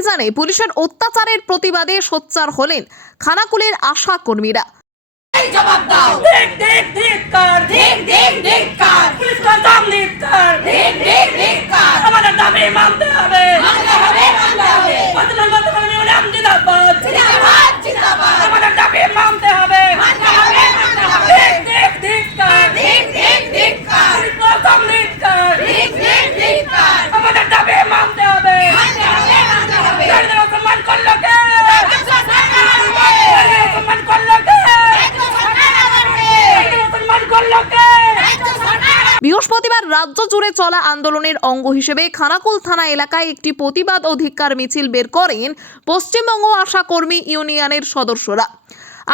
অভিযানে পুলিশের অত্যাচারের প্রতিবাদে সোচ্চার হলেন খানাকুলের আশা কর্মীরা। জবাব দাও, দেখ দেখ দেখ কার, দেখ দেখ দেখ কার, পুলিশ কর্তব্য নিকার, দেখ দেখ দেখ কার, আমাদের দাবি মানতে হবে, মানতে হবে, মানতে হবে, বদলাতে কর্মী উনাম জিন্দাবাদ, জিন্দাবাদ, জিন্দাবাদ, আমাদের দাবি মানতে হবে, মানতে হবে, মানতে হবে, দেখ দেখ দেখ কার, দেখ দেখ দেখ কার, পুলিশ কর্তব্য নিকার, দেখ দেখ দেখ কার, আমাদের দাবি মানতে হবে, মানতে হবে, মানতে হবে, যারা সম্মান করলো কে, সম্মান করলো কে, বৃহস্পতিবার রাজ্য জুড়ে চলা আন্দোলনের অঙ্গ হিসেবে খানাকুল থানা এলাকায় একটি প্রতিবাদ ও ধিক্কার মিছিল বের করেন পশ্চিমবঙ্গ আশা কর্মী ইউনিয়নের সদস্যরা।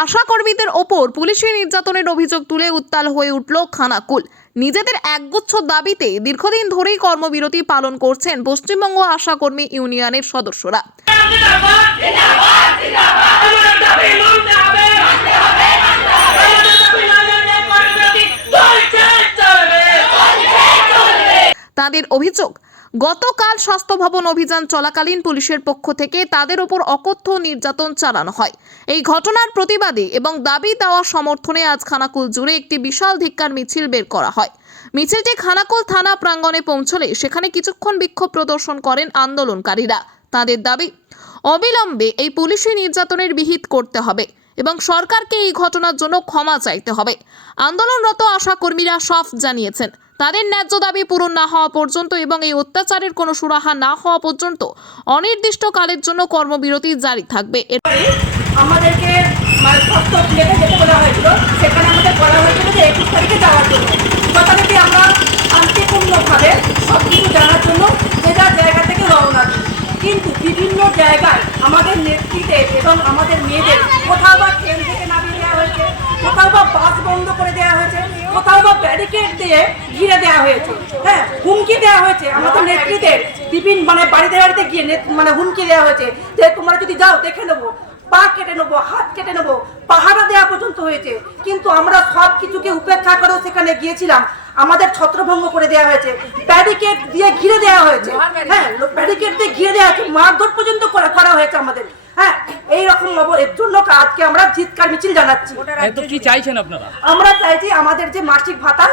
আশা কর্মীদের ওপর পুলিশি নির্যাতনের অভিযোগ তুলে উত্তাল হয়ে উঠল খানাকুল। নিজেদের একগুচ্ছ দাবিতে দীর্ঘদিন ধরেই কর্মবিরতি পালন করছেন পশ্চিমবঙ্গ আশা কর্মী ইউনিয়নের সদস্যরা। তাদের অভিযোগ, গতকাল স্বাস্থ্য ভবন অভিযান চলাকালীন পুলিশের পক্ষ থেকে তাদের উপর অকথ্য নির্যাতন চালানো হয়। এই ঘটনার প্রতিবাদে এবং দাবি দেওয়া সমর্থনে আজ খানাকুল জুড়ে একটি বিশাল ধিক্কার মিছিল বের করা হয়। মিছিলটি খানাকুল থানা প্রাঙ্গণে পৌঁছলে সেখানে কিছুক্ষণ বিক্ষোভ প্রদর্শন করেন আন্দোলনকারীরা। তাদের দাবি, অবিলম্বে এই পুলিশি নির্যাতনের বিহিত করতে হবে এবং সরকারকে এই ঘটনার জন্য ক্ষমা চাইতে হবে। আন্দোলনরত আশা কর্মীরা সাফ জানিয়েছেন, তাদের ন্যায্য দাবি পূরণ না হওয়া পর্যন্ত এবং এই অত্যাচারের কোনো সুরাহা না হওয়া পর্যন্ত অনির্দিষ্টকালের জন্য কর্মবিরতি জারি থাকবে। আমাদেরকে যেতে বলা হয়েছিল, সেখানে আমাদের বলা হয়েছিল যে 21 তারিখে যাওয়ার জন্য। যথারীতি আমরা শান্তিপূর্ণভাবে সব কিছু জানার জন্য যে যার জায়গা থেকে রওনা দিই, কিন্তু বিভিন্ন জায়গায় আমাদের নেতৃত্বে এবং আমাদের মেয়েদের কোথাও বা ট্রেন থেকে নামিয়ে দেওয়া হয়েছে, কোথাও বা বাস বন্ধ করে দেওয়া হয়েছে, কোথাও বা ব্যারিকেড দিয়ে ঘিরে দেওয়া হয়েছে, হ্যাঁ, হুমকি দেওয়া হয়েছে আমাদের নেতৃত্বের বিভিন্ন বাড়িতে বাড়িতে গিয়ে হুমকি দেওয়া হয়েছে যে তোমরা যদি যাও দেখে নেবো, পা কেটে নেবো, হাত কেটে নেবো, পাহারা দেওয়া পর্যন্ত হয়েছে। কিন্তু আমরা সব কিছুকে উপেক্ষা করেও সেখানে গিয়েছিলাম। আমাদের ছত্রভঙ্গ করে দেওয়া হয়েছে, ব্যারিকেড দিয়ে ঘিরে দেওয়া হয়েছে, হ্যাঁ, ব্যারিকেড দিয়ে ঘিরে দেওয়া হয়েছে, মারধর পর্যন্ত করা হয়েছে আমাদের। হ্যাঁ, এইরকম এর জন্য আজকে আমরা ধিক্কার মিছিল জানাচ্ছি। কি চাইছেন আপনারা? আমরা চাইছি আমাদের যে মাসিক ভাতা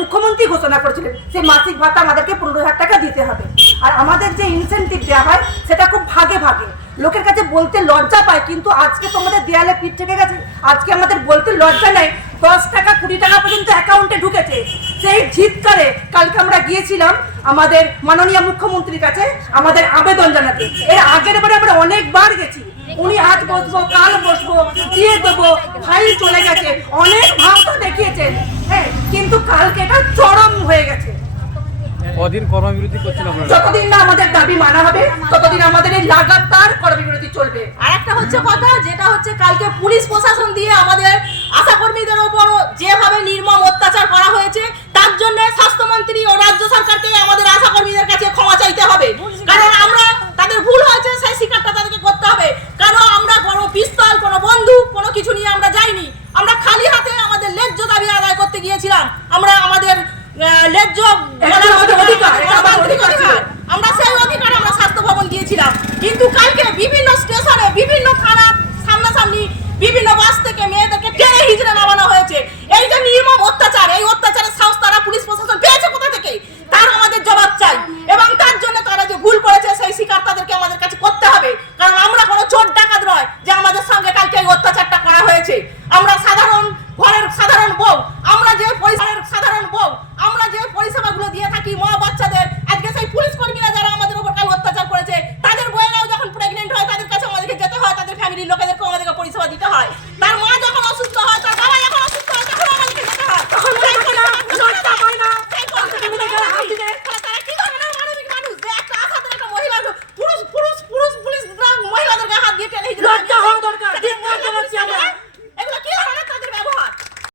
মুখ্যমন্ত্রী ঘোষণা করেছিলেন, সেই মাসিক ভাতা আমাদেরকে 15,000 টাকা দিতে হবে। আর আমাদের যে ইনসেন্টিভ দেওয়া হয় সেটা খুব ভাগে ভাগে, লোকের কাছে বলতে লজ্জা পায়, কিন্তু আজকে তো আমাদের দেয়ালে পিঠ থেকে গেছে। আজকে আমাদের বলতে লজ্জা নেই, 10 টাকা 20 টাকা পর্যন্ত অ্যাকাউন্টে ঢুকেছে। সেই ধিক্কারে কালকে আমরা গিয়েছিলাম আমাদের মাননীয় মুখ্যমন্ত্রীর কাছে আমাদের আবেদন জানাতে। এর আগের বারে আমরা অনেকবার গেছি, উনি আজ বসবো, কাল বসবো, দিয়ে দেবো, ফাইল চলে গেছে, অনেক ভাবটা দেখিয়েছেন, হ্যাঁ, কিন্তু কালকে এটা চরম হয়ে গেছে। কদিন কর্মবিরতি করছেন আপনারা? যতদিন না আমাদের দাবি মানা হবে ততদিন আমাদের এই লাগাতার কর্মবিরতি চলবে। আর একটা হচ্ছে কথা, যেটা হচ্ছে কালকে পুলিশ প্রশাসন দিয়ে আমাদের আশাকর্মীদের উপর যেভাবে নির্মম অত্যাচার করা হয়েছে, তার জন্য স্বাস্থ্যমন্ত্রী ও রাজ্য সরকারকে আমাদের আশাকর্মীদের কাছে ক্ষমা চাইতে হবে। কারণ আমরা তাদের ভুল হয়েছে সেই স্বীকারটা তাদেরকে করতে হবে। কারণ আমরা কোনো পিস্তল, কোনো বন্দুক, কোনো কিছু নিয়ে আমরা যাইনি। আমরা খালি হাতে আমাদের ন্যায্য দাবি আদায় করতে গিয়েছিলাম। আমরা আমাদের ন্যায্য অধিকার, আমরা সেই অধিকার আমরা স্বাস্থ্য ভবন গিয়েছিলাম। কিন্তু কালকে বিভিন্ন স্টেশনে, বিভিন্ন থানা সামনাসামনি, বিভিন্ন